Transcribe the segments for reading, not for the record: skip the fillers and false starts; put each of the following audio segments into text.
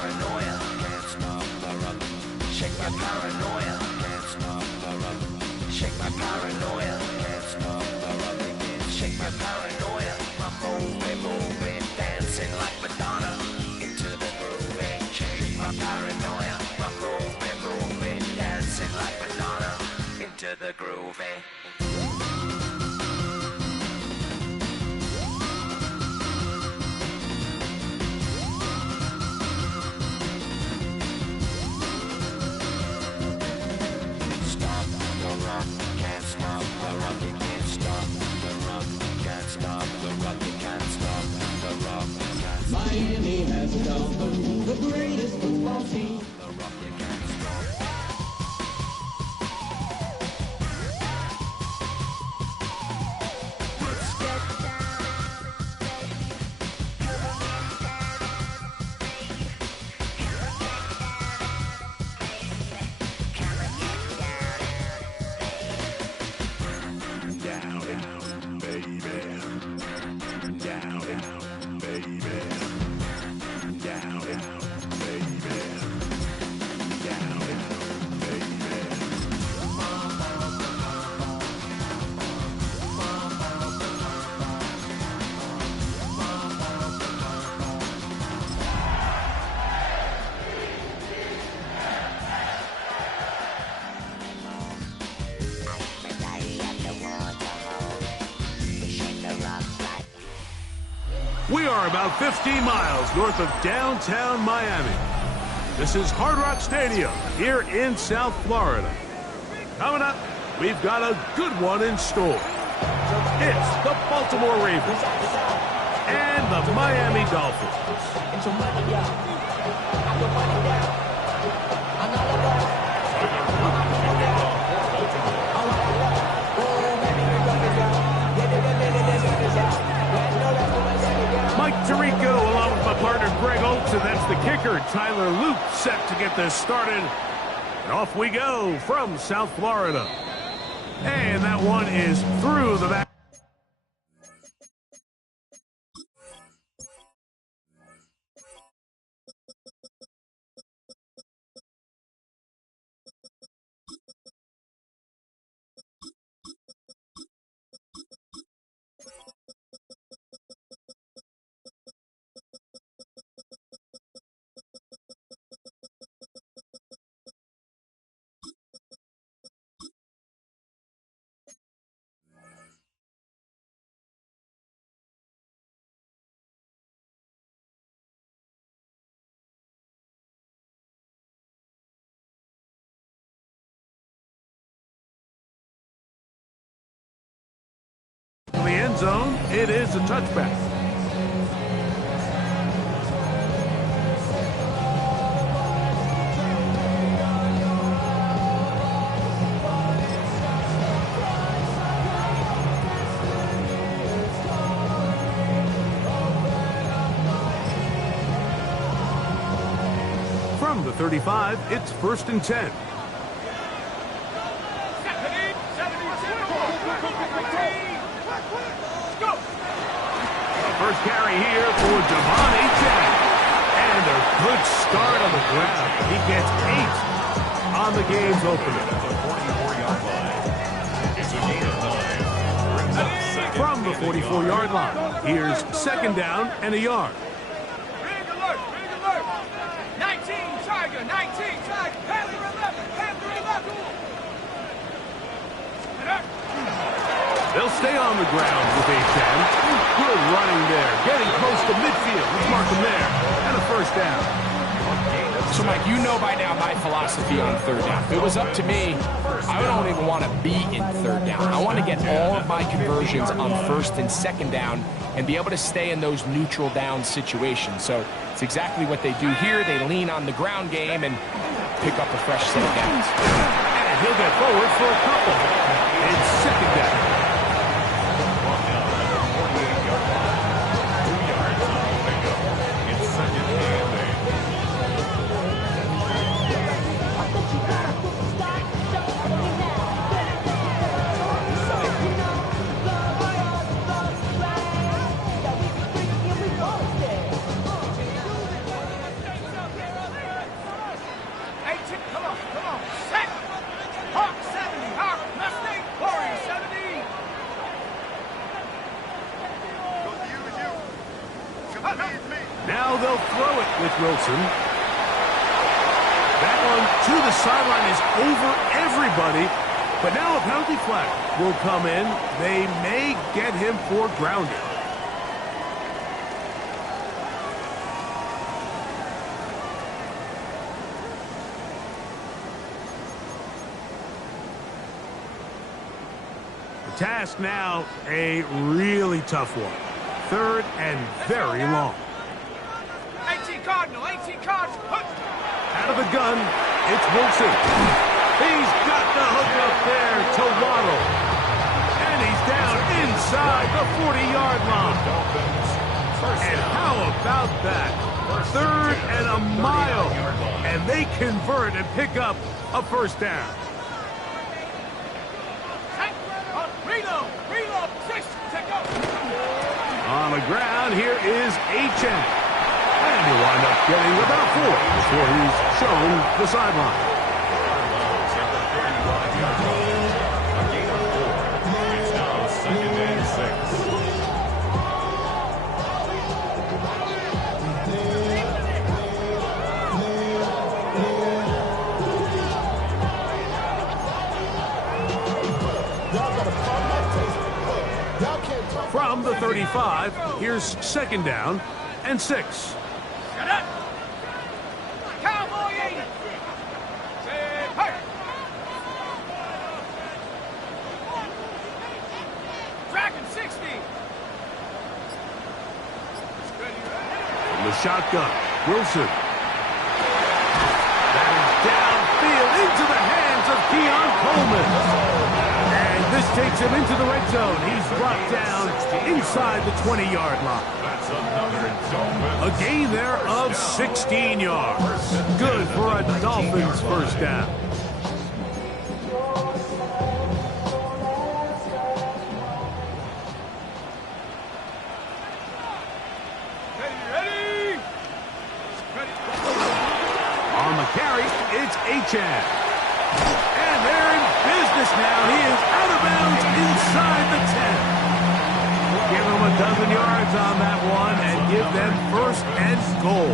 paranoia, can't stop the rhythm. Shake my paranoia, can't stop the rhythm. Shake my paranoia, can't stop the rhythm. Shake my paranoia, my moving, dancing like Madonna into the groove. Shake my paranoia, my moving, dancing like Madonna into the groove. Miami has a Dolphin, the greatest football team. We are about 15 miles north of downtown Miami. This is Hard Rock Stadium here in South Florida. Coming up, we've got a good one in store. It's the Baltimore Ravens and the Miami Dolphins. Mike Tirico along with my partner Greg Oates, and that's the kicker Tyler Luke set to get this started. And off we go from South Florida. And that one is through the back. In the end zone, it is a touchback. From the 35, it's 1st and 10. First carry here for Devon Achane. And a good start on the ground. He gets 8 on the game's opener. From the 44-yard line, here's 2nd down and a yard. Big alert, big alert. 19 Tiger, 19 Tiger. Panther 11, Panther 11. They'll stay on the ground with A-10. Good running there. Getting close to midfield. Let's mark him there. And a 1st down. So, Mike, you know by now my philosophy on 3rd down. If it was up to me, I don't even want to be in 3rd down. I want to get all of my conversions on 1st and 2nd down and be able to stay in those neutral down situations. So it's exactly what they do here. They lean on the ground game and pick up a fresh set of downs. And he'll get forward for a couple. It's 2nd down. with Wilson. That one to the sideline is over everybody. But now a penalty flag will come in. They may get him for grounding. The task now, a really tough one. 3rd and very long. 18 Cardinal, 18 Cardinal. Out of the gun, it's Wilson. He's got the hook up there to Waddle. And he's down inside the 40-yard line. And how about that? 3rd and a mile. And they convert and pick up a first down. Reload, 6, take go. On the ground, here is H.N. And he'll wind up getting about 4 before he's shown the sideline. From the 35, here's 2nd down and 6. Shut up! Cowboy 80! Say, hey! Dragon 60! From the shotgun, Wilson. That is downfield into the hands of Keon Coleman. And this takes him into the red zone. He's brought down inside the 20-yard line. A gain there of 16 yards. Good for a Dolphins first down. Ready! On the carry, it's Achane. And they're in business now. He is out of bounds inside the 10. Give them a dozen yards on that one and give them 1st and goal.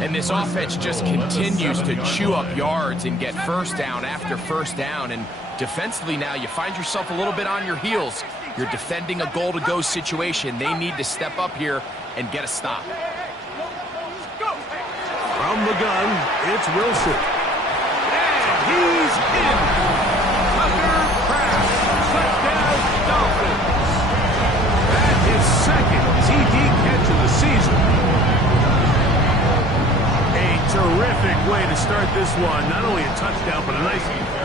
And this offense just continues to chew up yards and get first down after first down. And defensively now, you find yourself a little bit on your heels. You're defending a goal-to-go situation. They need to step up here and get a stop. From the gun, it's Wilson. And he's in. Tucker Craft. Touchdown, Dolphins. That is 2nd TD catch of the season. A terrific way to start this one. Not only a touchdown, but a nice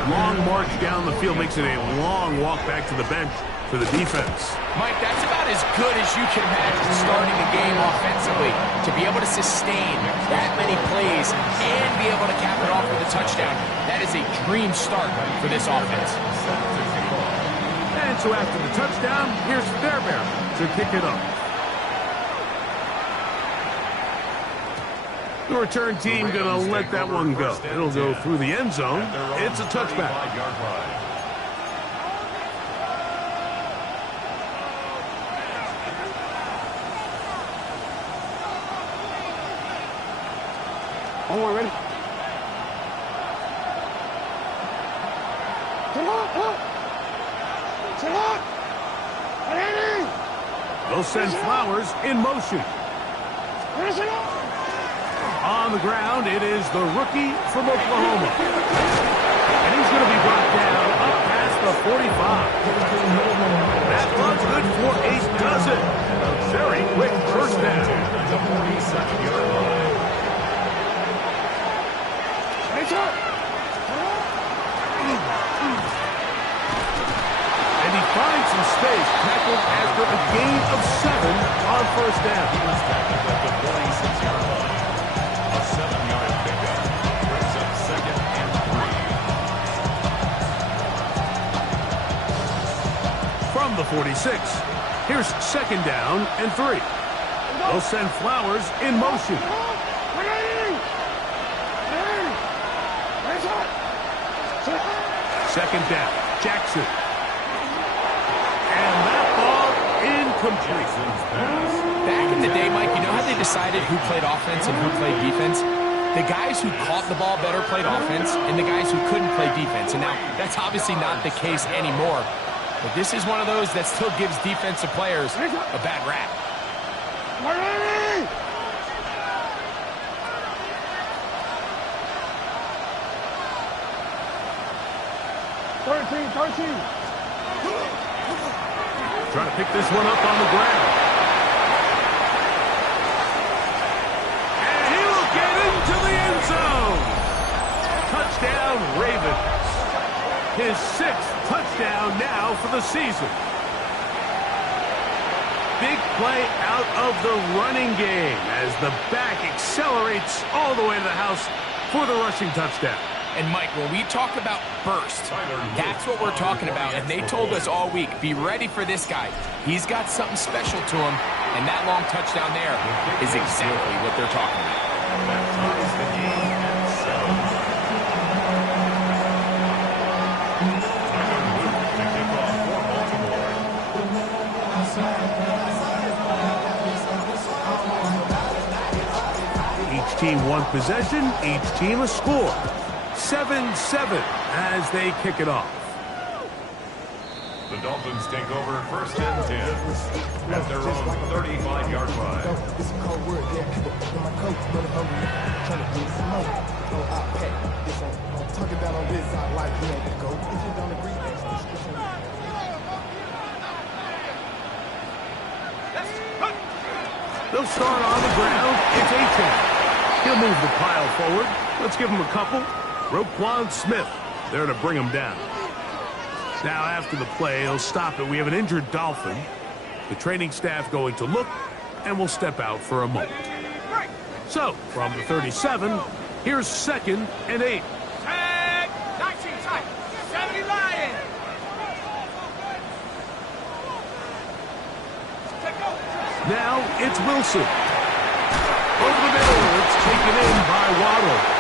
long march down the field. Makes it a long walk back to the bench for the defense. Mike, that's about as good as you can imagine starting a game offensively. To be able to sustain that many plays and be able to cap it off with a touchdown, that is a dream start for this offense. And so after the touchdown, here's Fairbairn to pick it up. The return team going to let that one go. It'll go through the end zone. It's a touchback. One more, ready? They'll send Flowers in motion. On the ground, it is the rookie from Oklahoma. And he's going to be brought down up past the 45. That looks good for a dozen. A very quick first down. And he finds some space, tackled after a gain of 7 on first down. At the 46-yard line. A 7-yard pickup brings up 2nd and 3. From the 46, here's 2nd down and 3. They'll send Flowers in motion. Second down, Jackson. And that ball complete. Back in the day, Mike, you know how they decided who played offense and who played defense? The guys who caught the ball better played offense, and the guys who couldn't play defense. And now, that's obviously not the case anymore. But this is one of those that still gives defensive players a bad rap. 13. Trying to pick this one up on the ground. And he will get into the end zone. Touchdown, Ravens. His 6th touchdown now for the season. Big play out of the running game as the back accelerates all the way to the house for the rushing touchdown. And, Mike, when we talk about burst, that's what we're talking about. And they told us all week, be ready for this guy. He's got something special to him, and that long touchdown there is exactly what they're talking about. That ties the game at 7. Tyler Luke to kick off for Baltimore. Each team one possession, each team a score. 7-7 as they kick it off. The Dolphins take over 1st and 10 at their own 35-yard line. It's a cold word, yeah. People in my coat, running hungry, trying to get some more. Oh, I pay. I'm talking down on this side like you ain't go. If you don't agree, that's discussion. They'll start on the ground. It's Aiton. He'll move the pile forward. Let's give him a couple. Roquan Smith there to bring him down. Now after the play, he'll stop it. We have an injured Dolphin. The training staff going to look, and we'll step out for a moment. So, from the 37, here's 2nd and 8. Tag! 19 tight. 70 Lions. Now it's Wilson. Over the middle, it's taken in by Waddle.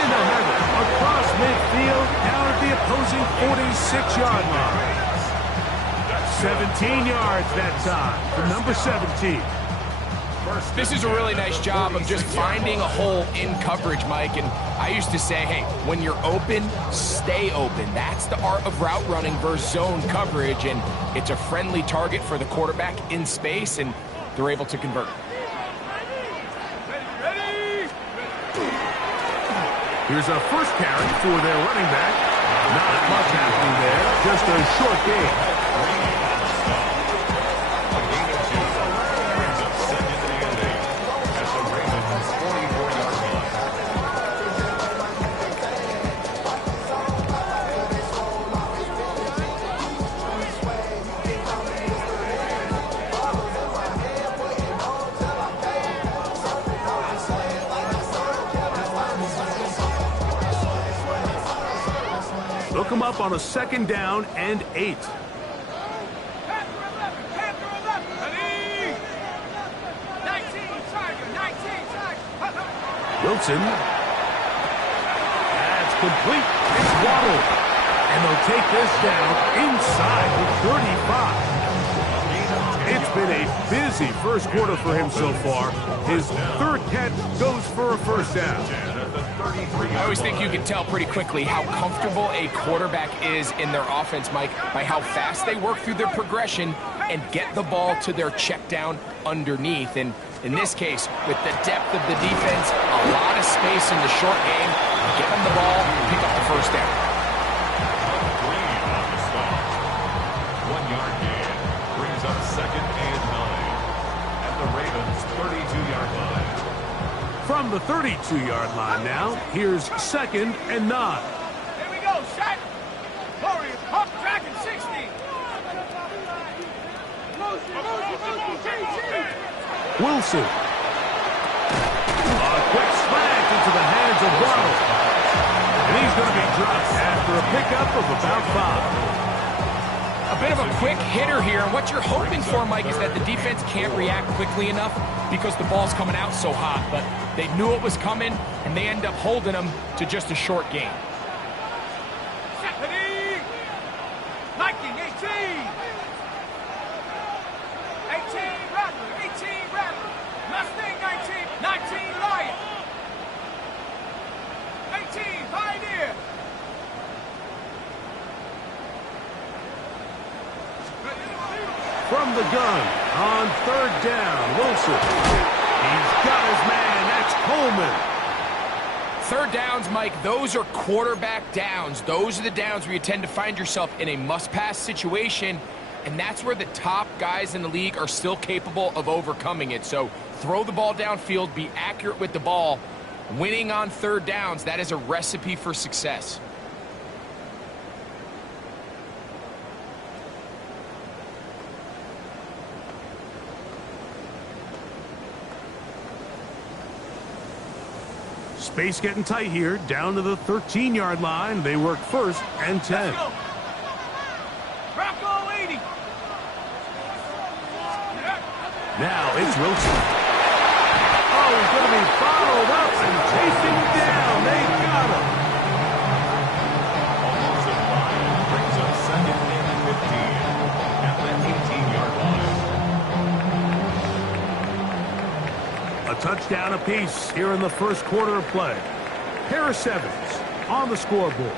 And they'll have it across midfield, down at the opposing 46-yard line. 17 yards that time for number 17. This is a really nice job of just finding a hole in coverage, Mike. And I used to say, hey, when you're open, stay open. That's the art of route running versus zone coverage. And it's a friendly target for the quarterback in space, and they're able to convert. Here's a first carry for their running back. Not much happening there, just a short game. They'll come up on a 2nd down and 8. Wilson. That's complete. It's Waddle. And they'll take this down inside the 35. It's been a busy first quarter for him so far. His 3rd catch goes for a first down. I always think you can tell pretty quickly how comfortable a quarterback is in their offense, Mike, by how fast they work through their progression and get the ball to their check down underneath. And in this case, with the depth of the defense, a lot of space in the short game, get them the ball, pick up the first down. Green on the stop. 1-yard gain brings up 2nd and 9 at the Ravens' 32-yard line. From the 32-yard line now, here's 2nd and 9. Here we go, Shaq. Warriors, pump, track, and 60. Wilson. A quick slant into the hands of Waddle. And he's going to be dropped after a pickup of about 5. A bit of a quick hitter here. And what you're hoping for, Mike, is that the defense can't react quickly enough because the ball's coming out so hot. But they knew it was coming, and they end up holding them to just a short gain. Stephanie! 19, 18. from the gun on third down. Wilson. He's got his man. That's Coleman. Third downs, Mike, those are quarterback downs. Those are the downs where you tend to find yourself in a must-pass situation, and that's where the top guys in the league are still capable of overcoming it. So throw the ball downfield, be accurate with the ball. Winning on third downs, that is a recipe for success. Space getting tight here, down to the 13-yard line. They work first and 10. Rocco 80. Now it's Wilson. Oh, he's going to be followed up and chasing down. They got him. Almost at 5. Brings up second and 15 at the 18-yard line. A touchdown apiece here in the first quarter of play. Harris Evans on the scoreboard.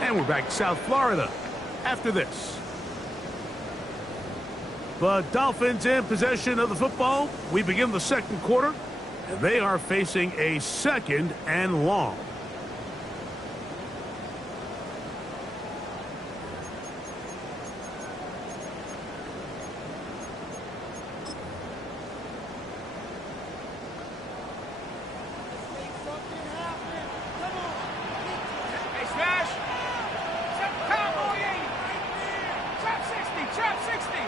And we're back to South Florida after this. The Dolphins in possession of the football. We begin the second quarter, and they are facing a second and long. Hey, Smash. Set the cowboy 80. Trap 60. Trap 60.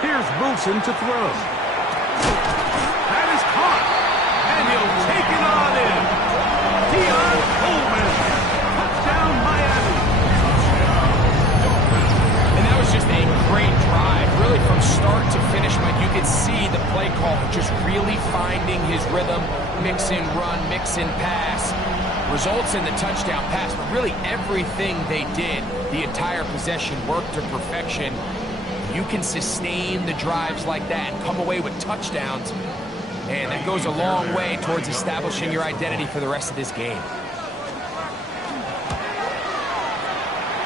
Here's Wilson to throw. That is caught. And he'll take it on in. Deion Coleman. Touchdown, Miami. And that was just a great drive. Really from start to finish, Mike, you could see the play call just really finding his rhythm. Mix and run, mix and pass. Results in the touchdown pass. But really everything they did, the entire possession, worked to perfection. You can sustain the drives like that and come away with touchdowns, and that goes a long way towards establishing your identity for the rest of this game.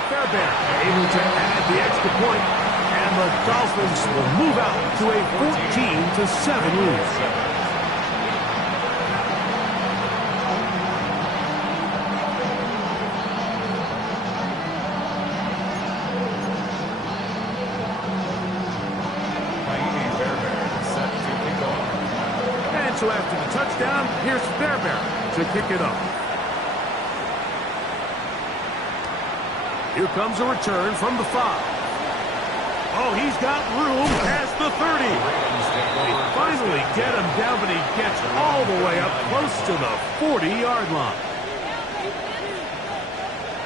Fairbairn able to add the extra point, and the Dolphins will move out to a 14-7 lead. So after the touchdown, here's Fairbairn to kick it off. Here comes a return from the 5. Oh, he's got room past the 30. They finally get him down, but he gets all the way up close to the 40-yard line.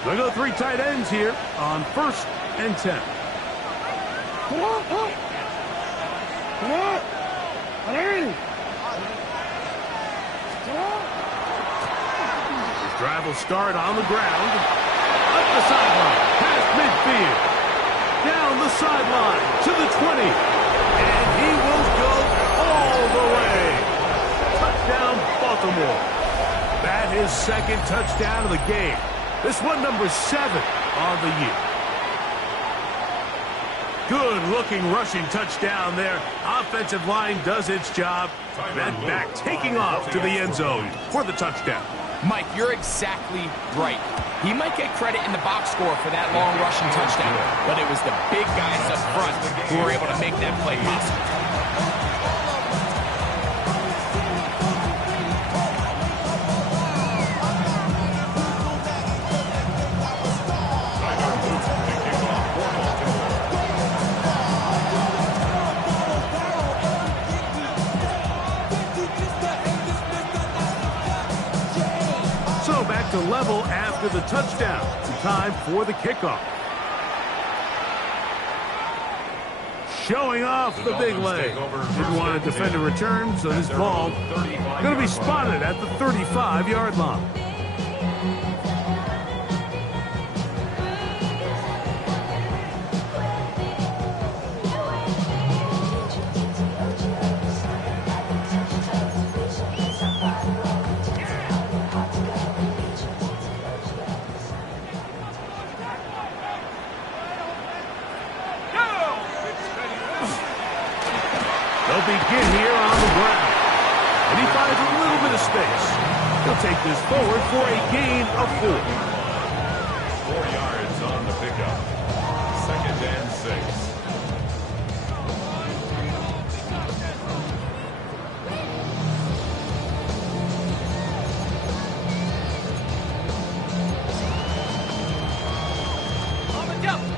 They go 3 tight ends here on first and 10. Come on, come. Come on. Hurry. Drive will start on the ground. Up the sideline. Past midfield. Down the sideline to the 20. And he will go all the way. Touchdown, Baltimore. That is second touchdown of the game. This one number 7 on the year. Good-looking rushing touchdown there. Offensive line does its job. That back taking off to the end zone for the touchdown. Mike, you're exactly right. He might get credit in the box score for that long rushing touchdown, but it was the big guys up front who were able to make that play possible. To level after the touchdown. Time for the kickoff. Showing off the big leg. Didn't want to defend a return, so this ball going to be spotted at the 35-yard line. space. He'll take this forward for a gain of 4. 4 yards on the pickup. 2nd and 6.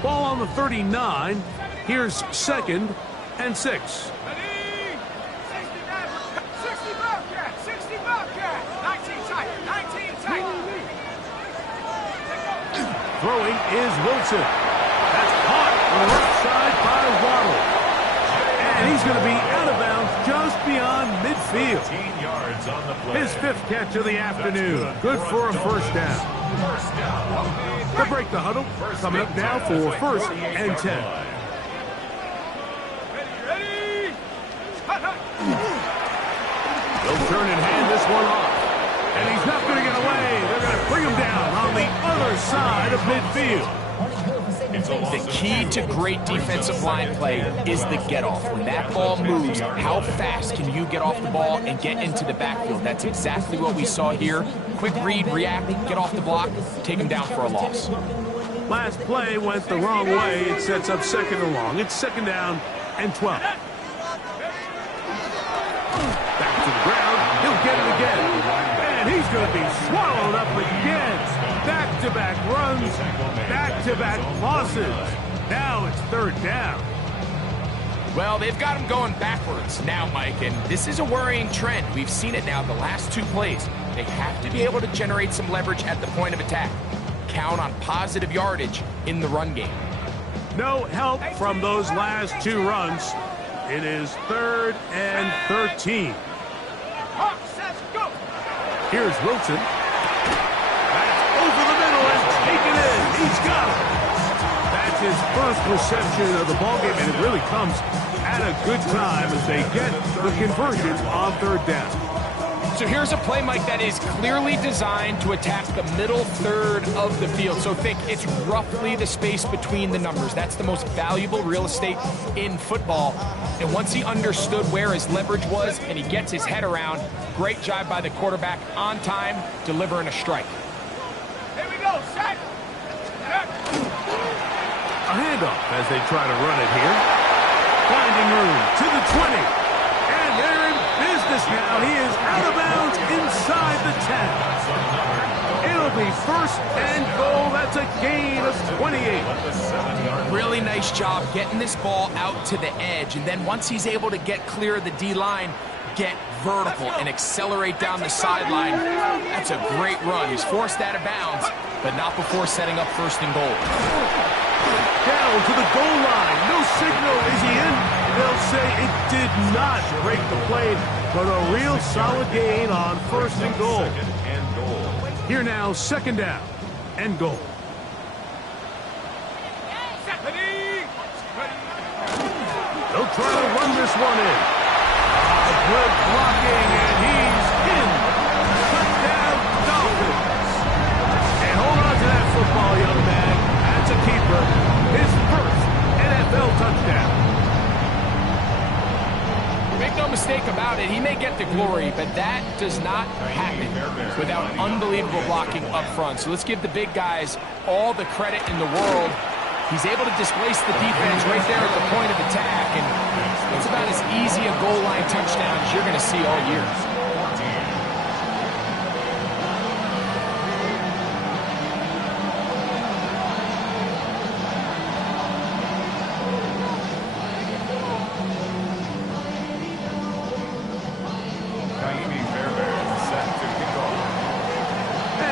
Ball on the 39. Here's 2nd and 6. Ready? 60 Bobcat, 60 Bobcat. 19 tight, 19 tight. Throwing is Wilson. That's caught on the left side by Waddle. And he's going to be out of bounds just beyond midfield. 15 yards on the play. His 5th catch of the afternoon. Good for a first down. First down. To break the huddle, coming up now for 1st and 10. Ready? They'll turn and hand this one off. And he's not going to get away. They're going to bring him down on the other side of midfield. The key to great defensive line play is the get-off. When that ball moves, how fast can you get off the ball and get into the backfield? That's exactly what we saw here. Quick read, react, get off the block, take him down for a loss. Last play went the wrong way. It sets up 2nd and long. It's 2nd down and 12. Back to the ground. He'll get it again. And he's going to be swallowed up again. Back-to-back runs, back-to-back losses. Now it's 3rd down. Well, they've got him going backwards now, Mike, and this is a worrying trend. We've seen it now the last 2 plays. They have to be able to generate some leverage at the point of attack. Count on positive yardage in the run game. No help from those last 2 runs. It is 3rd and 13. Hawks, let's go. Here's Wilson. That's over the middle and taken in. He's got it. That's his first reception of the ballgame, and it really comes at a good time as they get the conversion on 3rd down. So here's a play, Mike, that is clearly designed to attack the middle third of the field. So think it's roughly the space between the numbers. That's the most valuable real estate in football. And once he understood where his leverage was and he gets his head around, great job by the quarterback on time, delivering a strike. Here we go, set. A handoff as they try to run it here. Finding room to the 20. And they're in business now. He is out of bounds inside the 10. It'll be 1st and goal. That's a gain of 28. Really nice job getting this ball out to the edge. And then once he's able to get clear of the D-line, get vertical and accelerate down the sideline. That's a great run. He's forced out of bounds, but not before setting up 1st and goal. Down to the goal line. No signal. Is he in? They'll say it did not break the play, but a real solid gain on 1st and goal. Here now, 2nd down and goal. They'll try to run this one in. Good blocking, and he's in. Touchdown, Dolphins. And hold on to that football, young man. That's a keeper. His 1st NFL touchdown. Make no mistake about it, he may get the glory, but that does not happen without unbelievable blocking up front. So let's give the big guys all the credit in the world. He's able to displace the defense right there at the point of attack, and it's about as easy a goal line touchdown as you're going to see all year.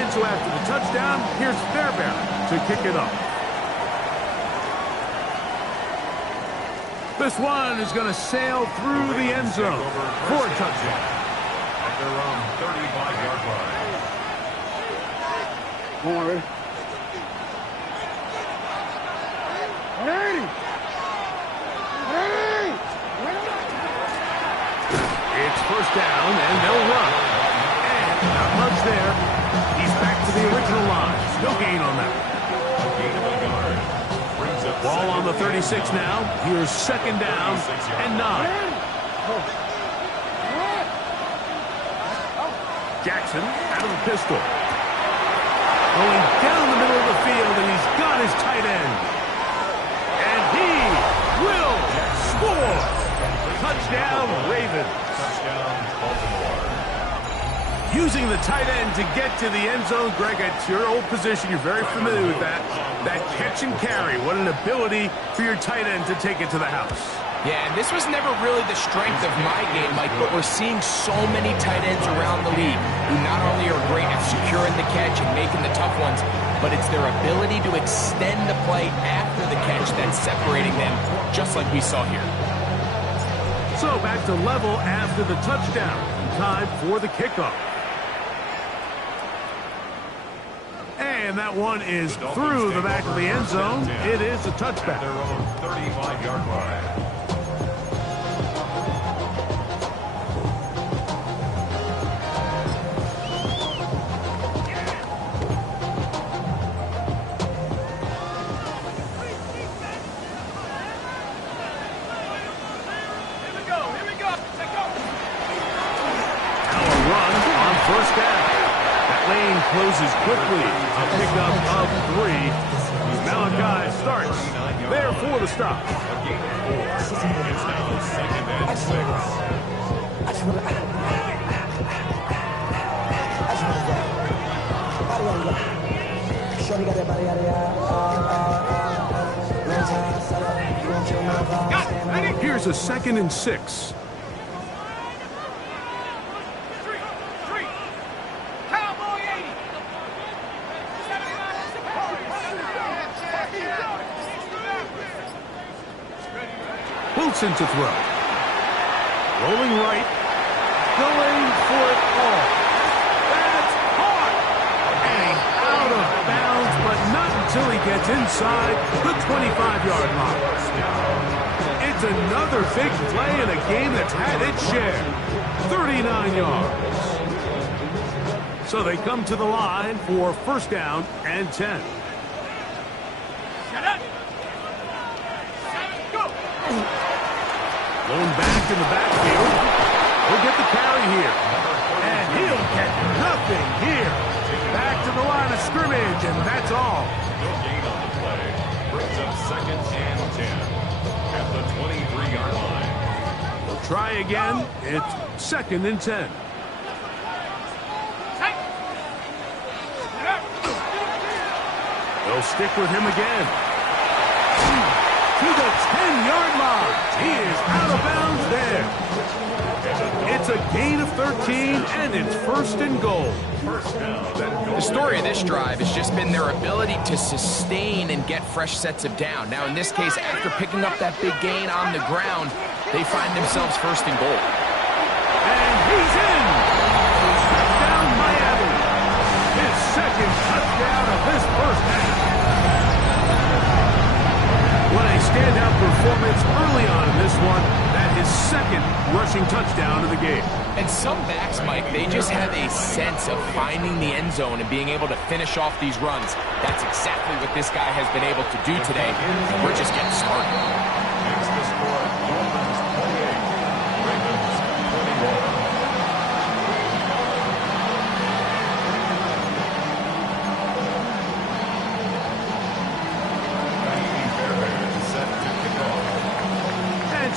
So after the touchdown, here's Fairbairn to kick it off. This one is going to sail through the end zone for a touchdown. At their own 35-yard line. Come on, ready? 180! It's 1st down, and they'll run. And not much there. He's back to the original line. No gain on that. Ball on the 36 now. Here's 2nd down and 9. Jackson out of the pistol. Going down the middle of the field, and he's got his tight end. And he will score. Touchdown, Ravens. Touchdown, Baltimore. Using the tight end to get to the end zone, Greg, it's your old position. You're very familiar with that. That catch and carry. What an ability for your tight end to take it to the house. Yeah, and this was never really the strength of my game, Mike, but we're seeing so many tight ends around the league who not only are great at securing the catch and making the tough ones, but it's their ability to extend the play after the catch that's separating them, just like we saw here. So back to level after the touchdown. Time for the kickoff. And that one is through the back of the end zone. It is a touchback. Their own 35-yard line. First down. That lane closes quickly. A pickup of 3. Malachi starts there for the stop. A gain of 4. It's now second and 6. Here's a 2nd and 6. Wilson to throw. Rolling right. Going for it all. That's hard. And out of bounds, but not until he gets inside the 25-yard line. It's another big play in a game that's had its share. 39 yards. So they come to the line for first down and 10. Going back in the backfield. He'll get the carry here. And he'll get nothing here. Back to the line of scrimmage, and that's all. No gain on the play. Brings up second and 10 at the 23-yard line. We'll try again. It's 2nd and 10. They'll stick with him again. To the 10-yard line. He is out of bounds there. It's a gain of 13, and it's 1st and goal. The story of this drive has just been their ability to sustain and get fresh sets of down. Now, in this case, after picking up that big gain on the ground, they find themselves 1st and goal. And he's in. Touchdown, Miami. His 2nd touchdown of this first half. What a standout performance early on in this one. That his 2nd rushing touchdown of the game. And some backs, Mike, they just have a sense of finding the end zone and being able to finish off these runs. That's exactly what this guy has been able to do today. And we're just getting started. Makes the score Dolphins 28, Ravens 21.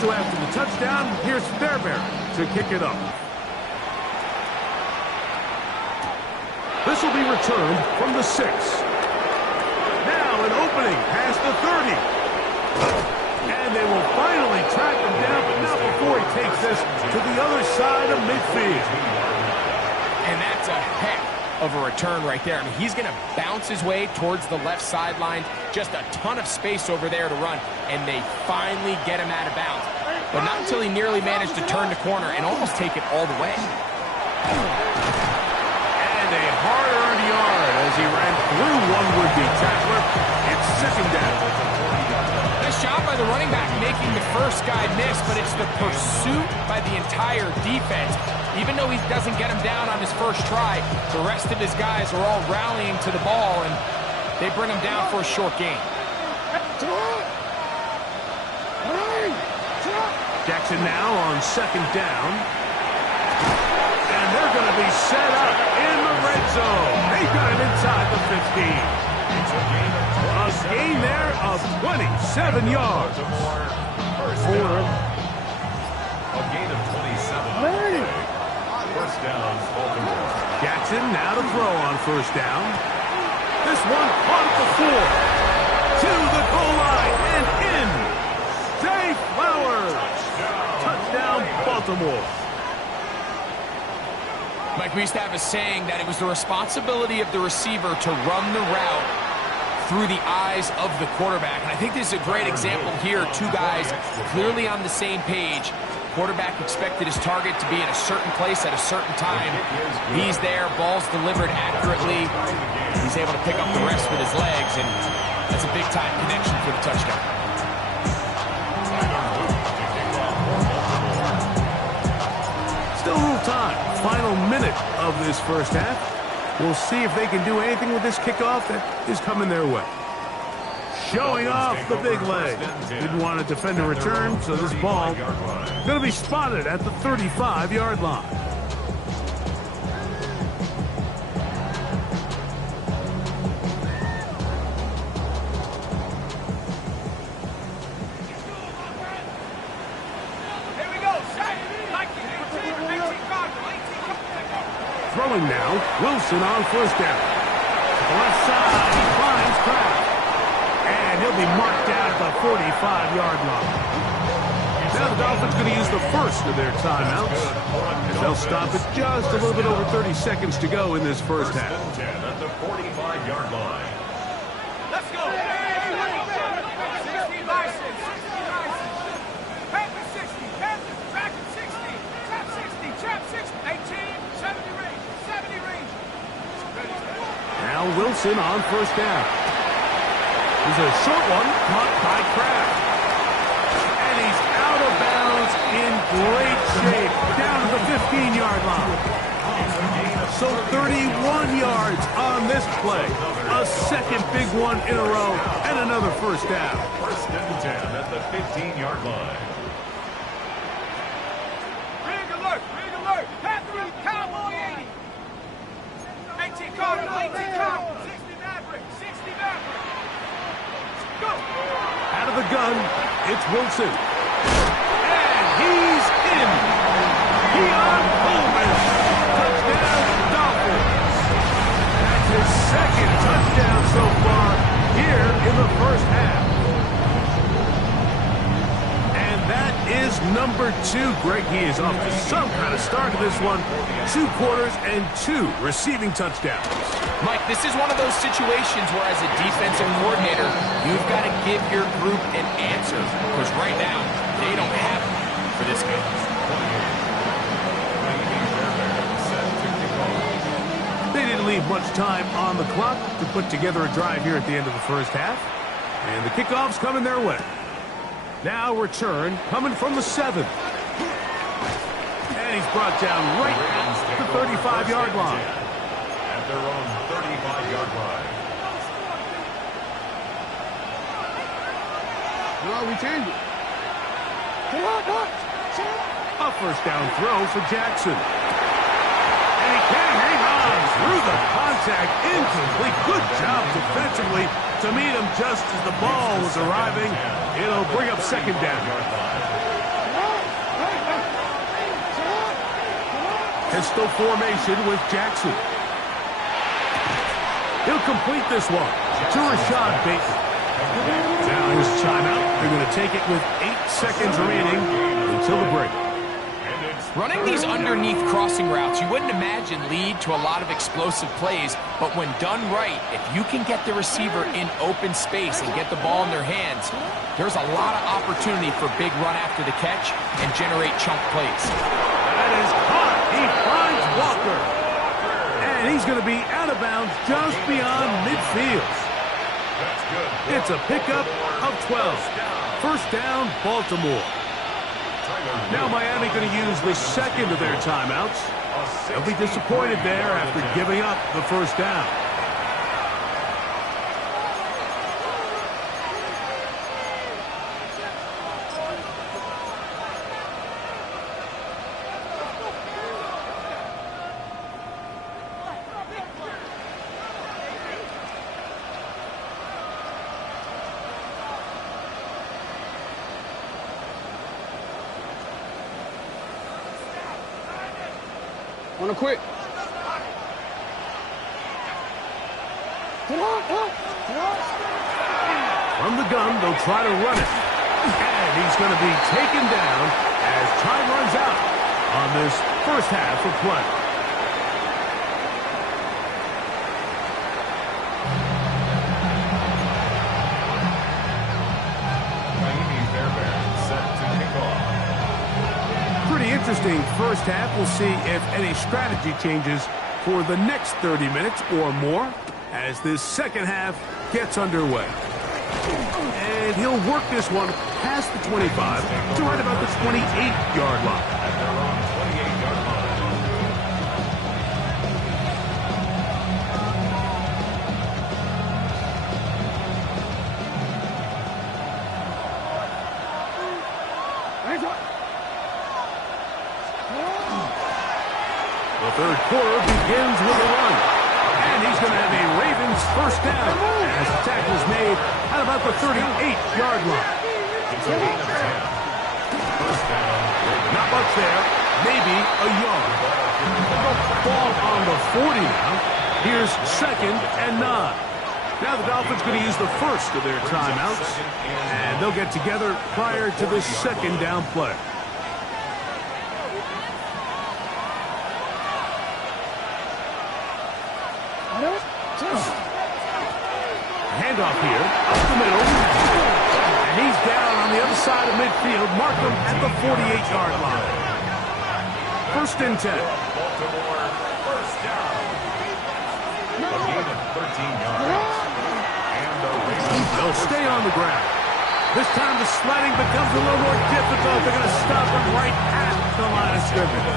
So after the touchdown, here's Fairbairn to kick it up. This will be returned from the 6. Now an opening past the 30. And they will finally track him down, but not before he takes this to the other side of midfield. And that's a heck of a return right there. I mean, he's going to bounce his way towards the left sideline. Just a ton of space over there to run, and they finally get him out of bounds. But not until he nearly managed to turn the corner and almost take it all the way. And a hard-earned yard as he ran through one would-be tackler. It's 2nd down. Nice job by the running back making the first guy miss, but it's the pursuit by the entire defense. Even though he doesn't get him down on his first try, the rest of his guys are all rallying to the ball, and they bring him down for a short gain. Jackson now on 2nd down. and they're going to be set up in the red zone. They got it inside the 15. A gain there of 27 yards. A gain of 27. First down, Baltimore. Jackson now to throw on first down. This one on the 4. To the goal line and in. Zay Flowers. Touchdown, Baltimore. Mike, we used to have a saying that it was the responsibility of the receiver to run the route through the eyes of the quarterback. And I think this is a great example here. Two guys clearly on the same page. Quarterback expected his target to be in a certain place at a certain time. He's there, ball's delivered accurately. He's able to pick up the rest with his legs, and that's a big-time connection for the touchdown. Still a little time. Final minute of this first half. We'll see if they can do anything with this kickoff that is coming their way. Showing off the big leg. Didn't want to defend a return, so this ball going to be spotted at the 35-yard line. Throwing now, Wilson on first down. To the left side, he finds Kraft. And he'll be marked down at the 45-yard line. Now the Dolphins going to use the first of their timeouts. They'll stop it just a little bit over 30 seconds to go in this first half. At the 45-yard line. Let's go. 60 license. 60 license. Panther 60. Panther. Dragon 60. Trap 60. Trap 60. 18. 70 range. 70 range. Now Wilson on first down. Here's a short one caught by Kraft. And he's out of bounds in great shape. Down to the 15-yard line. So 31 yards on this play. A second big one in a row and another first down. First and 10 at the 15-yard line. Rig alert. Rig alert. Panther Cowboy 80. 18 Cardinal. 18 Cardinal. 60 Maverick. 60 Maverick. Go. Out of the gun, it's Wilson. And he's in. Keon Coleman. Touchdown, Dolphins. That's his second touchdown so far here in the first half. And that is number 2. Greg, he is off to some kind of start to this one. 2 quarters and 2 receiving touchdowns. Mike, this is one of those situations where as a defensive coordinator, you've got to give your group an answer. Because right now, they don't have one for this game. They didn't leave much time on the clock to put together a drive here at the end of the first half. And the kickoff's coming their way. Now return coming from the 7. And he's brought down right at the 35-yard line. At their own 35-yard line. No, we changed it. A first down throw for Jackson. And he can hang on through the contact. Incomplete. Good job defensively to meet him just as the ball was arriving. It'll bring up second down. Pistol formation with Jackson. He'll complete this one to Rashad Bateman. Now here's a timeout. They're going to take it with 8 seconds remaining until the break. Running these underneath crossing routes, you wouldn't imagine lead to a lot of explosive plays, but when done right, if you can get the receiver in open space and get the ball in their hands, there's a lot of opportunity for big run after the catch and generate chunk plays. That is caught. He finds Walker. And he's going to be out of bounds just beyond midfield. It's a pickup of 12. First down, Baltimore. Now Miami going to use the second of their timeouts. They'll be disappointed there after giving up the first down. Wanna quit? From the gun, they'll try to run it. And he's going to be taken down as time runs out on this first half of play. Pretty interesting first half. We'll see if any strategy changes for the next 30 minutes or more as this second half gets underway. And he'll work this one past the 25 to right about the 28-yard line. The third quarter begins with a run. And he's going to have a Ravens first down as the tackle is made at about the 38-yard line. Not much there. Maybe a yard. Ball on the 40 now. Here's 2nd and 9. Now the Dolphins going to use the first of their timeouts. And they'll get together prior to the second down play. Handoff here, up the middle. And he's down on the other side of midfield. Mark him at the 48-yard line. 1st and 10. Baltimore, first down. A gain of 13 yards. And the Ravens. They'll stay on the ground. This time the sledding becomes a little more difficult. They're going to stop him right at the line of scrimmage.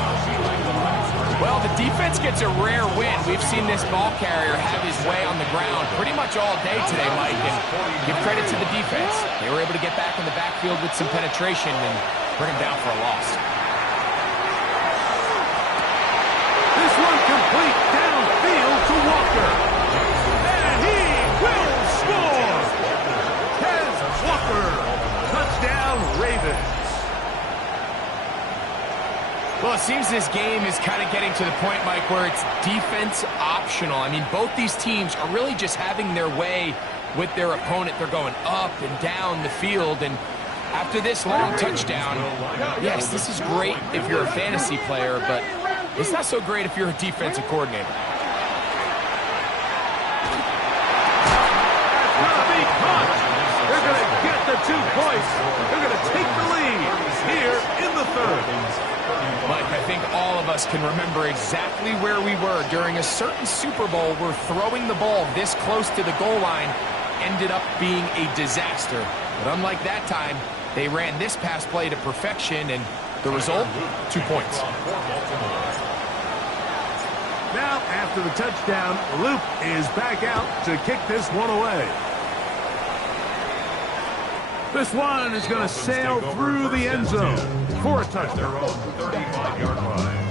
Well, the defense gets a rare win. We've seen this ball carrier have his way on the ground pretty much all day today, Mike, and give credit to the defense. They were able to get back in the backfield with some penetration and bring him down for a loss. This one complete downfield to Walker. And he will score! Kez Walker. Touchdown, Ravens. Well, it seems this game is kind of getting to the point, Mike, where it's defense optional. I mean, both these teams are really just having their way with their opponent. They're going up and down the field, and after this long touchdown, yes, this is great if you're a fantasy player, but it's not so great if you're a defensive coordinator. That's gonna be caught. They're gonna get the 2 points. They're gonna take the lead here in the 3rd. Mike, I think all of us can remember exactly where we were during a certain Super Bowl where throwing the ball this close to the goal line ended up being a disaster. But unlike that time, they ran this pass play to perfection, and the result, 2 points. Now, after the touchdown, Luke is back out to kick this one away. This one is going to sail through the end zone for a touchdown. 35-yard line.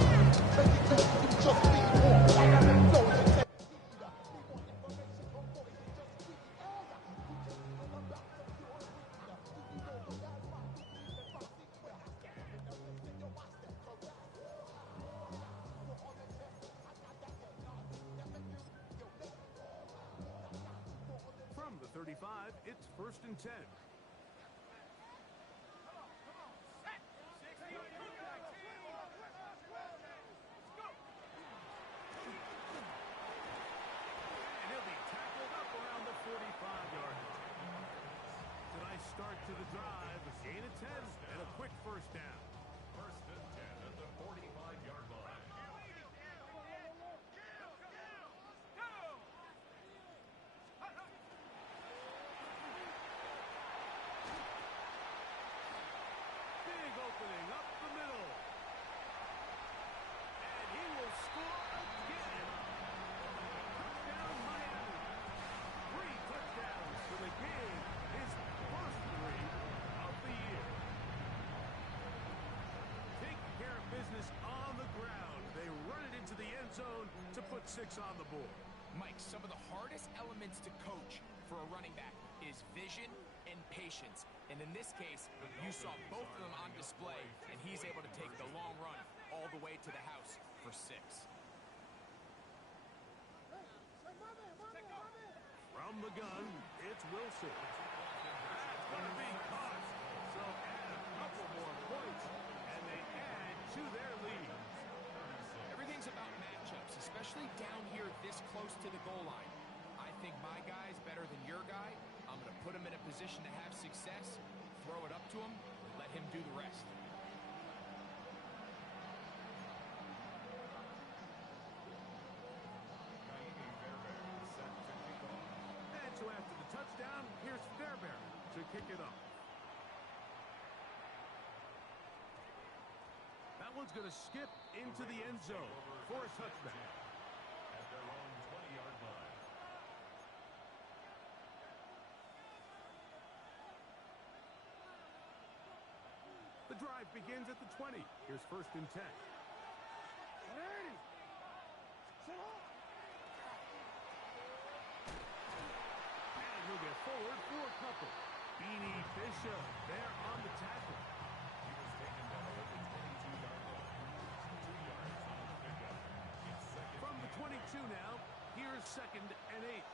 From the 35, it's 1st and 10. Start to the drive, a gain of 10, and a quick first down. 1st and 10 at the 45-yard line. Big opening up the middle. And he will score again. Touchdown, Miami. 3 touchdowns for the game. His first 3 of the year. Taking care of business on the ground. They run it into the end zone to put 6 on the board. Mike, some of the hardest elements to coach for a running back is vision and patience. And in this case, you saw both of them on display, and he's able to take the long run all the way to the house for 6. From the gun, it's Wilson. That's going to be caught. So add a couple more points, and they add to their lead. Everything's about matchups, especially down here this close to the goal line. I think my guy's better than your guy. I'm going to put him in a position to have success, throw it up to him, and let him do the rest. And so after the touchdown, here's Fairbairn to kick it off. That one's going to skip into the end zone for a touchback. At their own 20-yard line. The drive begins at the 20. Here's 1st and 10. And he'll get forward for a couple. Beanie Bishop there on the tackle. He was taken down at the 22-yard line. 2 yards on the pickup. It's second. From the 22 now, here's 2nd and 8.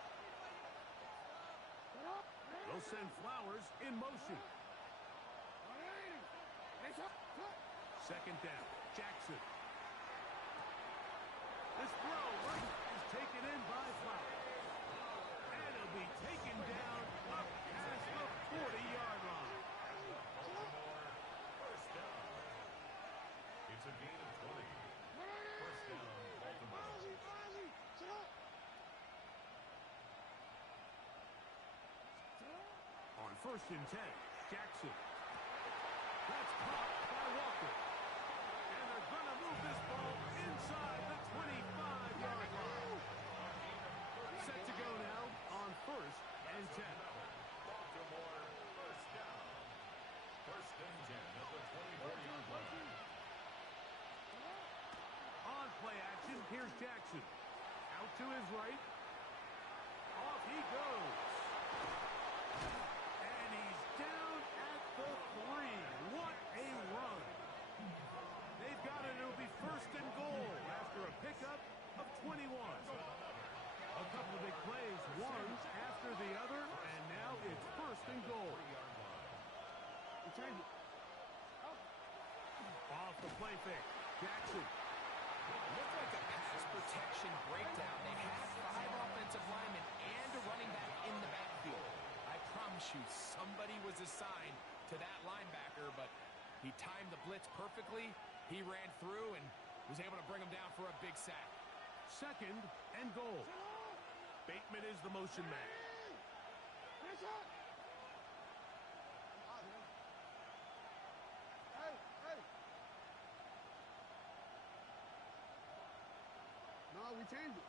They'll send Flowers in motion. 2nd down, Jackson. This throw is taken in by Flowers. And it'll be taken down up past the 40-yard line. First down. It's a gain of 20. First down, Baltimore. On 1st and 10, Jackson. That's caught by Walker. And they're going to move this ball inside the 25-yard line. Set to go now on 1st and 10. Baltimore, first down. 1st and 10 at the 24-yard line. On play action, here's Jackson. Out to his right. Off he goes. And he's down at the 3. What a run. They've got it. It'll be 1st and goal after a pickup of 21. A couple of big plays, one after the other, and now it's 1st and goal. Off the play fake, Jackson. Looked like a pass protection breakdown. They had 5 offensive linemen and a running back in the backfield. I promise you, somebody was assigned to that linebacker, but he timed the blitz perfectly. He ran through and was able to bring him down for a big sack. 2nd and goal. Bateman is the motion man. No, we changed it.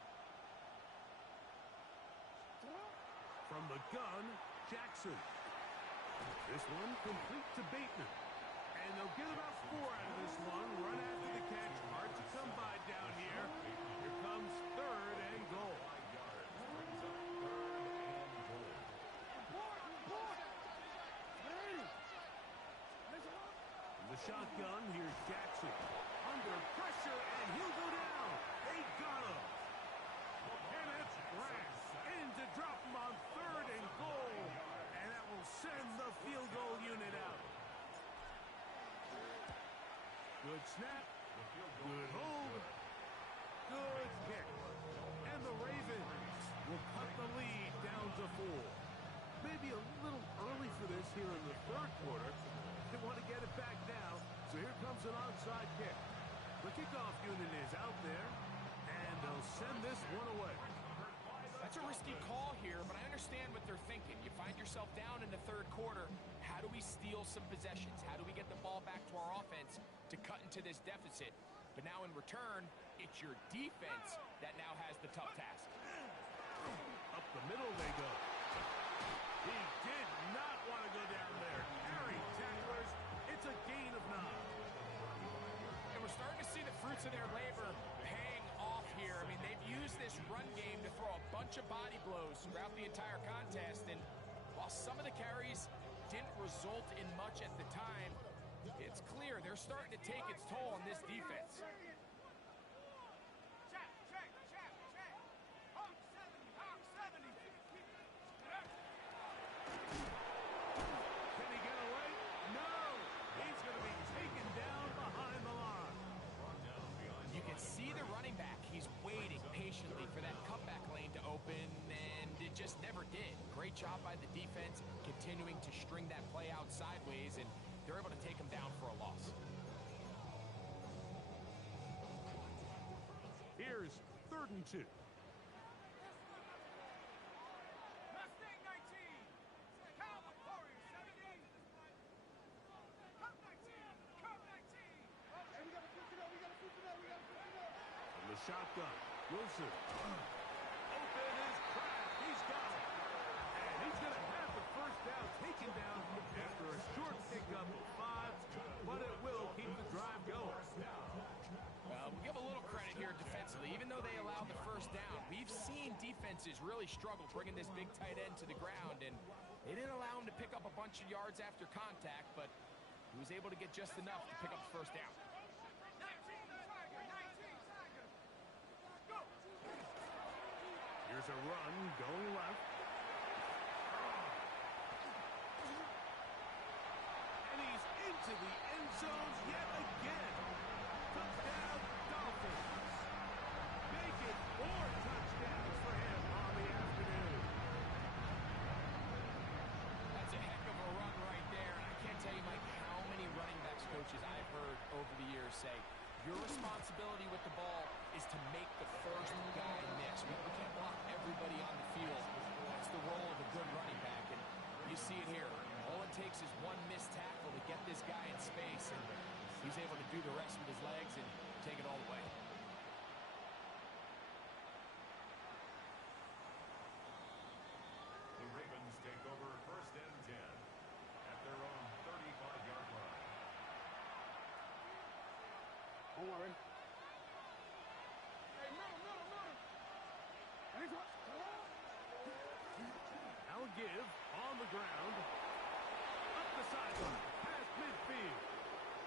From the gun, Jackson. This one complete to Bateman. And they'll get about 4 out of this one. Run after the catch. Hard to come by down here. Here comes 3rd and goal. 5 yards brings up 3rd and goal. From the shotgun, here's Jackson. Under pressure, and he'll go down. They got him. And it's Brass in to drop him on 3rd and goal. And that will send the field goal unit out. Good snap. Good hold. Good kick. And the Ravens will cut the lead down to 4. Maybe a little early for this here in the 3rd quarter. They want to get it back now. So here comes an onside kick. The kickoff unit is out there, and they'll send this one away. That's a risky call here, but I understand what they're thinking. You find yourself down in the 3rd quarter. How do we steal some possessions? How do we get the ball back to our offense to cut into this deficit? But now in return, it's your defense that now has the tough task. Up the middle they go. He did not want to go down there. Carrying tacklers, it's a gain of 9. And we're starting to see the fruits of their labor paying off here. I mean, they've used this run game to throw a bunch of body blows throughout the entire contest. And while some of the carries didn't result in much at the time, it's clear they're starting to take its toll on this defense. job by the defense continuing to string that play out sideways, and they're able to take him down for a loss. Here's 3rd and 2. Mustang 19. Cal McCory, 17. Cup 19. Cup 19. Hey, we gotta switch it up. We gotta switch it up. We gotta switch it up. From the shotgun, Wilson. Open is cracked. He's got it. And he's going to have the first down taken down after a short pickup of 5, but it will keep the drive going. We'll give a little credit here defensively. Even though they allowed the first down, we've seen defenses really struggle bringing this big tight end to the ground, and they didn't allow him to pick up a bunch of yards after contact, but he was able to get just enough to pick up the first down. 19 Tiger. 19 Tiger. Go. Here's a run going left. And he's into the end zone yet again. Touchdown, Dolphins. Make it 4 touchdowns for him on the afternoon. That's a heck of a run right there. And I can't tell you, Mike, how many running backs coaches I've heard over the years say, your responsibility with the ball is to make the first guy miss. We can't block everybody on the field. That's the role of a good running back, and you see it here. All it takes is one missed tackle to get this guy in space, and he's able to do the rest with his legs and take it all the way. The Ravens take over 1st and 10 at their own 35-yard line. Don't worry. Hey, middle. Hey, what? Now give on the ground. Up the sideline. Past midfield.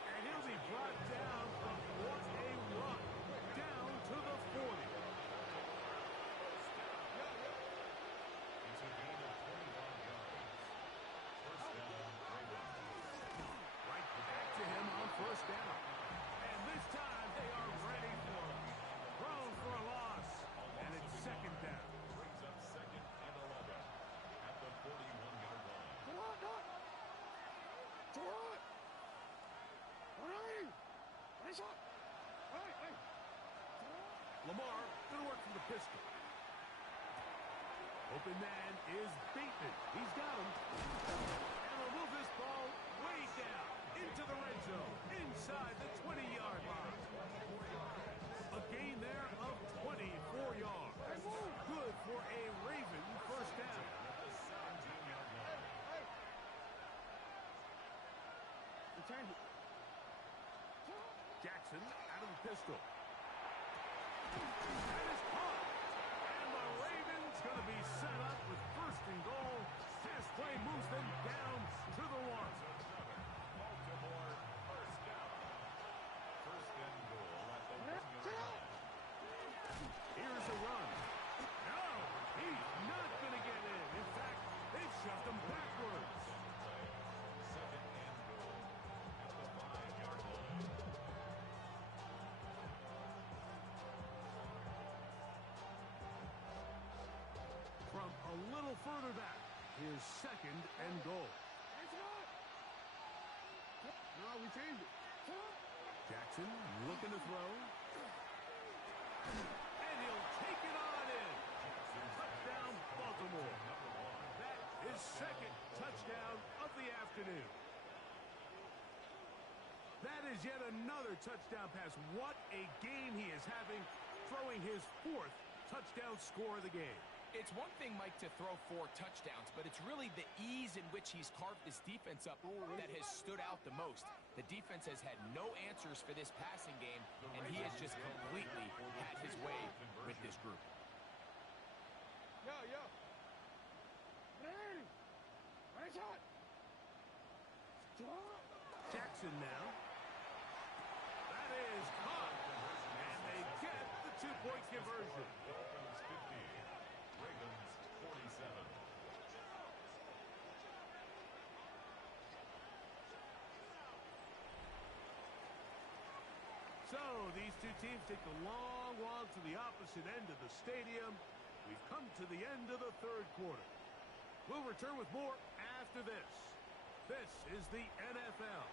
And he'll be brought down from what a run. Down to the 40. It's a gain of 25 yards. First down, Ravens. Right back to him on 1st down. And this time they are ready for him. Thrown for a loss. And it's 2nd down. Brings up 2nd and 11 at the 41-yard line. Come on, Doc. Throw it. All right. Nice shot. Hey. Lamar gonna work from the pistol. Open man is Bateman. He's got him. And will move this ball way down into the red zone, inside the 20-yard line. A gain there of 24 yards. Good for a Raven first down. At the 17-yard line. Hey. We changed it. Jackson out of the pistol. That is caught. And the Ravens going to be set up with 1st and goal. Pass play moves them down to the 1. Baltimore first down. 1st and goal at the 1-yard line. Here's a run. No, he's not going to get in. In fact, they've shoved him backwards. 2nd and goal at the 5-yard line. From a little further back, here's 2nd and goal. No, we changed it. Jackson looking to throw. And he'll take it on in. Touchdown, Baltimore. That is 2nd touchdown of the afternoon. That is yet another touchdown pass. What a game he is having, throwing his 4th touchdown score of the game. It's one thing, Mike, to throw 4 touchdowns, but it's really the ease in which he's carved this defense up that has stood out the most. The defense has had no answers for this passing game, and he has just completely had his way with this group. Yeah. Hey. Nice shot. Jackson now. That is caught. And they get the 2-point conversion. Dolphins 50. Ravens 47. So these two teams take the long walk to the opposite end of the stadium. We've come to the end of the 3rd quarter. We'll return with more after this. This is the NFL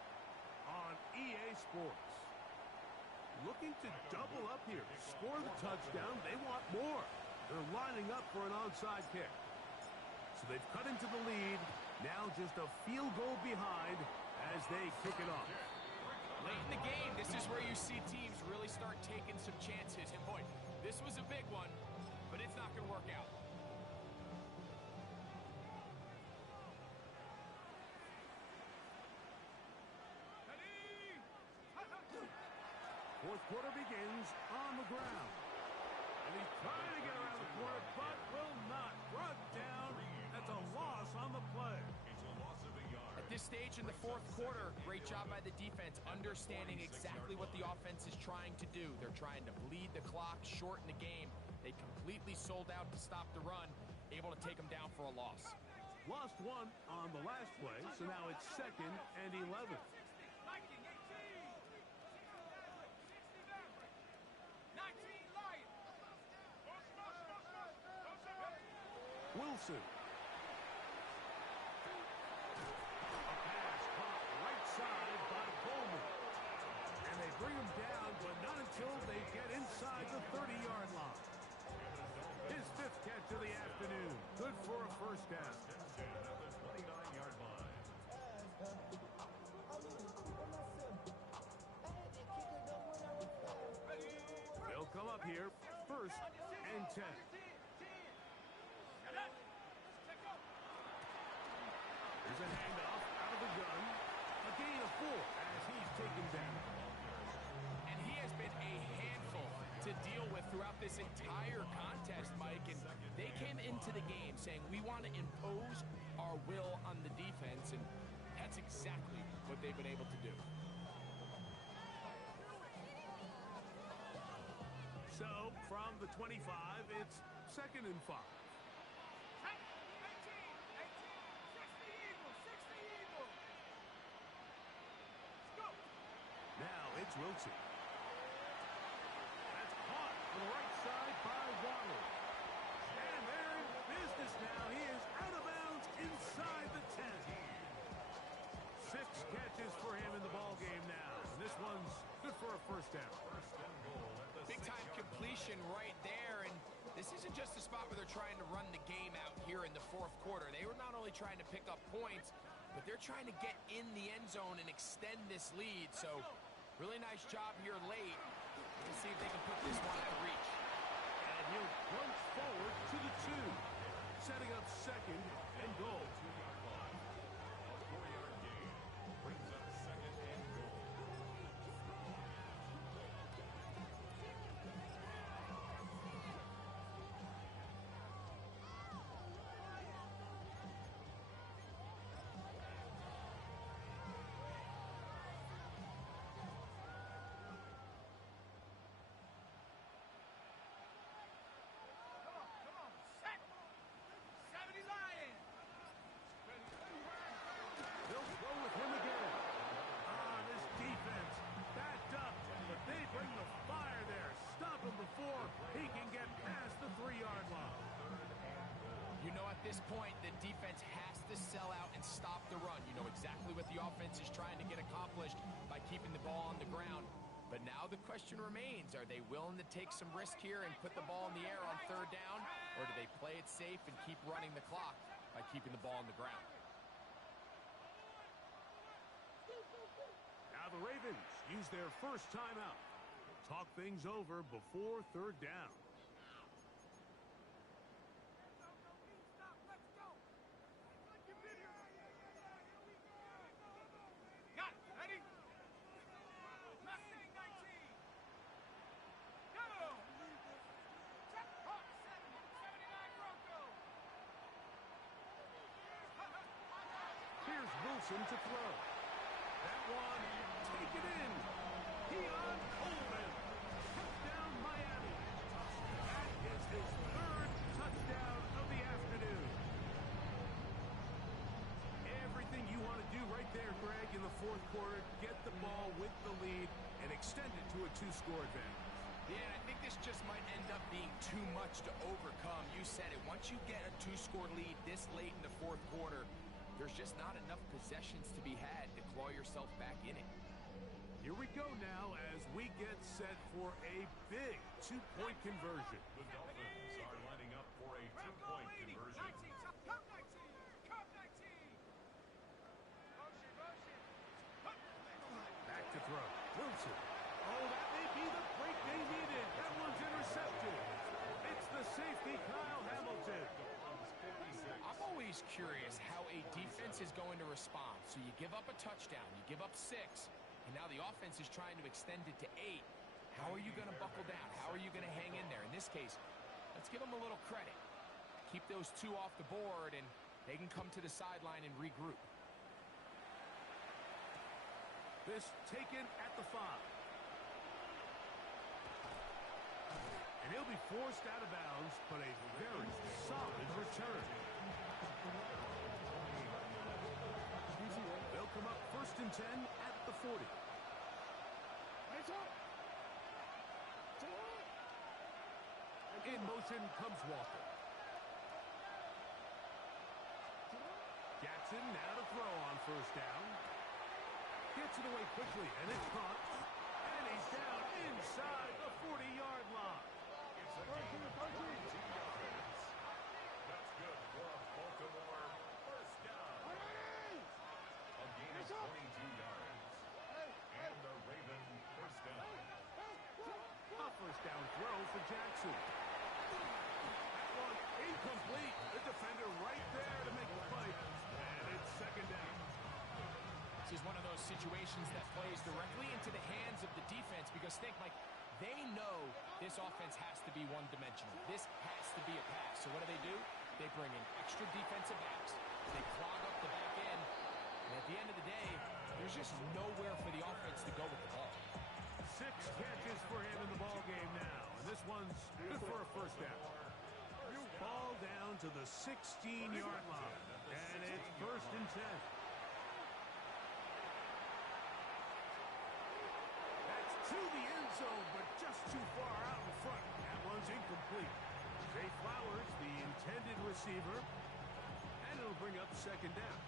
on EA Sports. Looking to double up here. Score the touchdown. They want more. They're lining up for an onside kick. So they've cut into the lead. Now just a field goal behind as they kick it off. Late in the game, this is where you see teams really start taking some chances. And boy, this was a big one, but it's not going to work out. Fourth quarter begins on the ground. And he's trying to get around the corner, but will not. Brought down. That's a loss on the play. It's a loss of a yard. At this stage in the fourth quarter, great job by the defense, understanding exactly what the offense is trying to do. They're trying to bleed the clock, shorten the game. They completely sold out to stop the run, able to take them down for a loss. Lost one on the last play, so now it's 2nd and 11. Wilson. A pass caught right side by Coleman. And they bring him down, but not until they get inside the 30-yard line. His 5th catch of the afternoon. Good for a first down. At the 29-yard line. They'll come up here, 1st and 10. There's a handoff out of the gun. A gain of 4 as he's taken down. And he has been a handful to deal with throughout this entire contest, Mike. And they came into the game saying, we want to impose our will on the defense. And that's exactly what they've been able to do. So, from the 25, it's 2nd and 5. Now it's Wilson. That's caught on the right side by Waddle. And they're in business now. He is out of bounds inside the 10. 6 catches for him in the ball game now. And this one's good for a first down. Big-time completion right there, and this isn't just a spot where they're trying to run the game out here in the fourth quarter. They were not only trying to pick up points, but they're trying to get in the end zone and extend this lead. So, really nice job here late. Let's see if they can put this one out of reach. And he'll crunch forward to the 2, setting up 2nd and goal. 2-yard line. A 4-yard gain brings up 2nd and goal. They'll go with him again. This defense backed up, but they bring the fire there. Stop him before he can get past the 3-yard line. You know, at this point, the defense has to sell out and stop the run. You know exactly what the offense is trying to get accomplished by keeping the ball on the ground. But now the question remains, are they willing to take some risk here and put the ball in the air on 3rd down? Or do they play it safe and keep running the clock by keeping the ball on the ground? Now the Ravens use their first timeout. They'll talk things over before 3rd down. Got it. Ready? Mustang 19. Go! Check Hawk 79 Bronco. Here's Wilson to throw. That one, take it in. Keon Coleman. Touchdown, Miami. That is his 3rd touchdown of the afternoon. Everything you want to do right there, Greg, in the fourth quarter, get the ball with the lead and extend it to a 2-score advantage. Yeah, and I think this just might end up being too much to overcome. You said it. Once you get a 2-score lead this late in the fourth quarter, there's just not enough possessions to be had to claw yourself back in it. Here we go now as we get set for a big 2-point conversion. The Dolphins are lining up for a 2-point conversion. 19, come 19, come 19. Motion. Back to throw. Wilson. Oh, that may be the break they needed. That one's intercepted. It's the safety, Kyle Hamilton. I'm always curious how a defense is going to respond. So you give up a touchdown, you give up 6, and now the offense is trying to extend it to 8. How are you going to buckle down? How are you going to hang in there? In this case, let's give them a little credit. Keep those 2 off the board, and they can come to the sideline and regroup. This taken at the 5. And he'll be forced out of bounds, but a very solid return. They'll come up 1st and 10 at the 40. In motion comes Walker. Jackson now to throw on 1st down. Gets it away quickly, and it's caught. And he's down inside the 40-yard line. It's a gain of 22 yards. That's good for a Baltimore 1st down. A gain of 22 yards. And the Raven 1st down. A 1st down throw for Jackson. That one incomplete. The defender right there to make the play. And it's 2nd down. This is one of those situations that plays directly into the hands of the defense because think, Mike, they know this offense has to be one-dimensional. This has to be a pass. So what do? They bring in extra defensive backs. They clog up the back end. And at the end of the day, there's just nowhere for the offense to go with the ball. 6 catches for him in the ball game now. And this one's good for a 1st down. Ball down to the 16-yard line. And it's 1st and 10. To the end zone, but just too far out in front. That one's incomplete. Zay Flowers, the intended receiver, and it'll bring up 2nd down.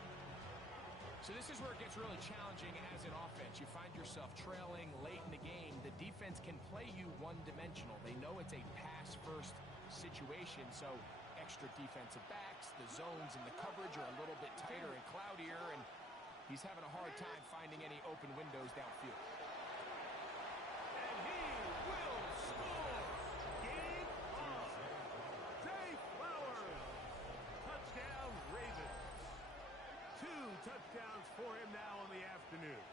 So this is where it gets really challenging as an offense. You find yourself trailing late in the game. The defense can play you one-dimensional. They know it's a pass-first situation, so extra defensive backs, the zones and the coverage are a little bit tighter and cloudier, and he's having a hard time finding any open windows downfield. Touchdowns for him now in the afternoon.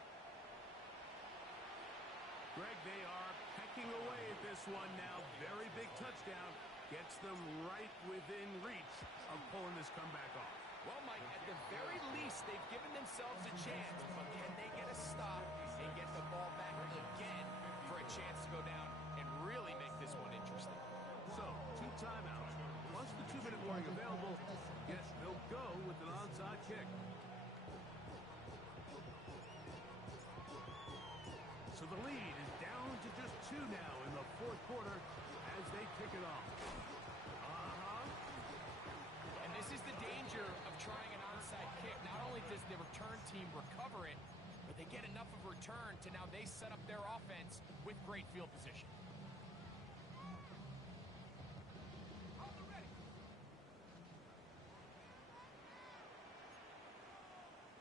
Greg, they are pecking away at this one now. Very big touchdown. Gets them right within reach of pulling this comeback off. Well, Mike, at the very least, they've given themselves a chance. But can they get a stop and get the ball back again for a chance to go down and really make this one interesting? So, 2 timeouts. Once the 2-minute warning available, yes, they'll go with an onside kick. So the lead is down to just 2 now in the 4th quarter as they kick it off. And this is the danger of trying an onside kick. Not only does the return team recover it, but they get enough of a return to now they set up their offense with great field position.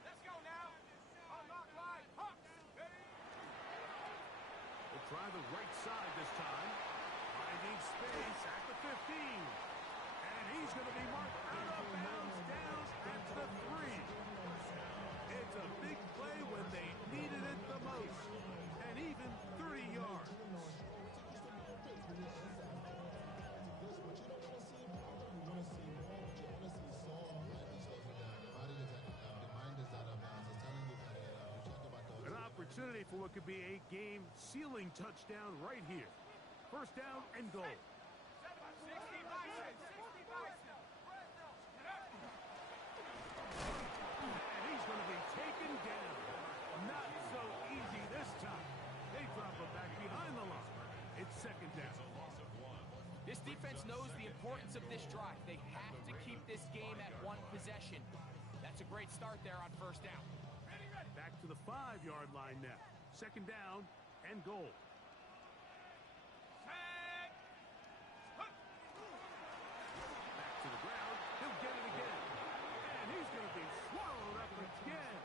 Let's go now. Unlock line. Hawks. We'll try the right side this time. Finding space at the 15. And he's going to be marked out of bounds down at the 3. It's a big play when they needed it the most. And even 30 yards. An opportunity for what could be a game-sealing touchdown right here. 1st down and goal. 60 Bison. 60 Bison. And he's going to be taken down. Not so easy this time. They drop him back behind the line. It's 2nd down. importance of this drive. They have to keep this game at one possession. That's a great start there on first down. Back to the 5-yard line now. Second down and goal. Set. Hook. Back to the ground. He'll get it again. And he's going to be swallowed up again.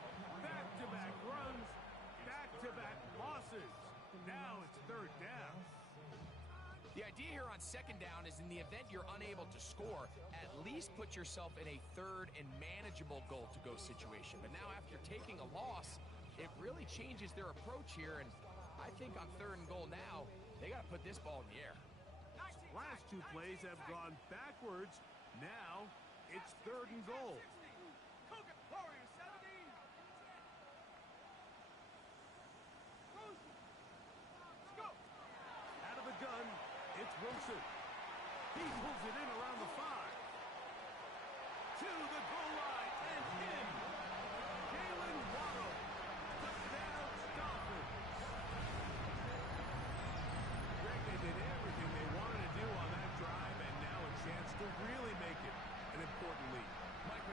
Back-to-back runs. Back-to-back losses. Now it's third down. The idea here on second down is in the event you're unable to score, at least put yourself in a third and manageable goal-to-go situation. But now after taking a loss, it really changes their approach here. And I think on third and goal now, they got to put this ball in the air. Last two plays have gone backwards. Now it's third and goal. Cougar Warrior 17. Let's go. Out of the gun, it's Wilson. He pulls it in around the 5. To the goal line and in. Jalen Waddle. Touchdown, Dolphins. Greg, they did everything they wanted to do on that drive, and now a chance to really make it an important lead. Mike,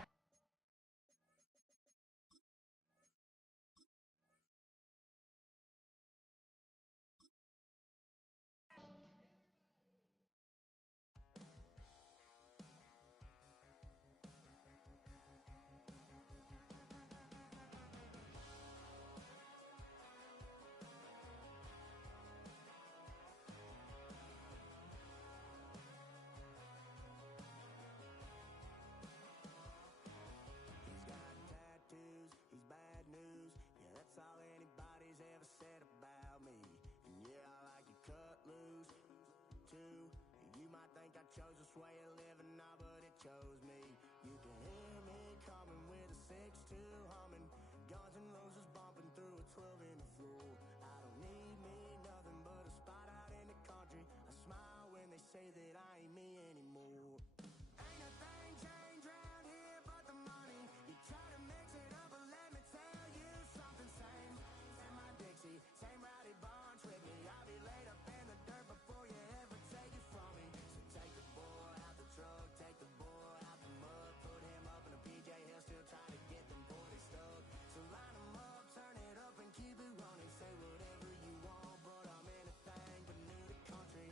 He's got tattoos, he's bad news. Yeah, that's all anybody's ever said about me. And yeah, I like it cut loose, too. You might think I chose this way of living, nah, but it chose me. You can hear me coming with a 6-2 humming. Guns and Roses bumping through a 12 in the floor. I don't need me nothing but a spot out in the country. I smile when they say that I ain't me anymore. Ain't a thing changed round here but the money. You try to mix it up, but let me tell you something. Same in my Dixie, same rowdy bunch with me. I'll be laid up in the dirt before you ever take it from me. So take the boy out the truck, take the boy out the mud, put him up in a PJ Hill, still trying to get them 40 stuck. So line them up, turn it up and keep it running. Say whatever you want, but I'm anything but new to country.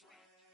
trend.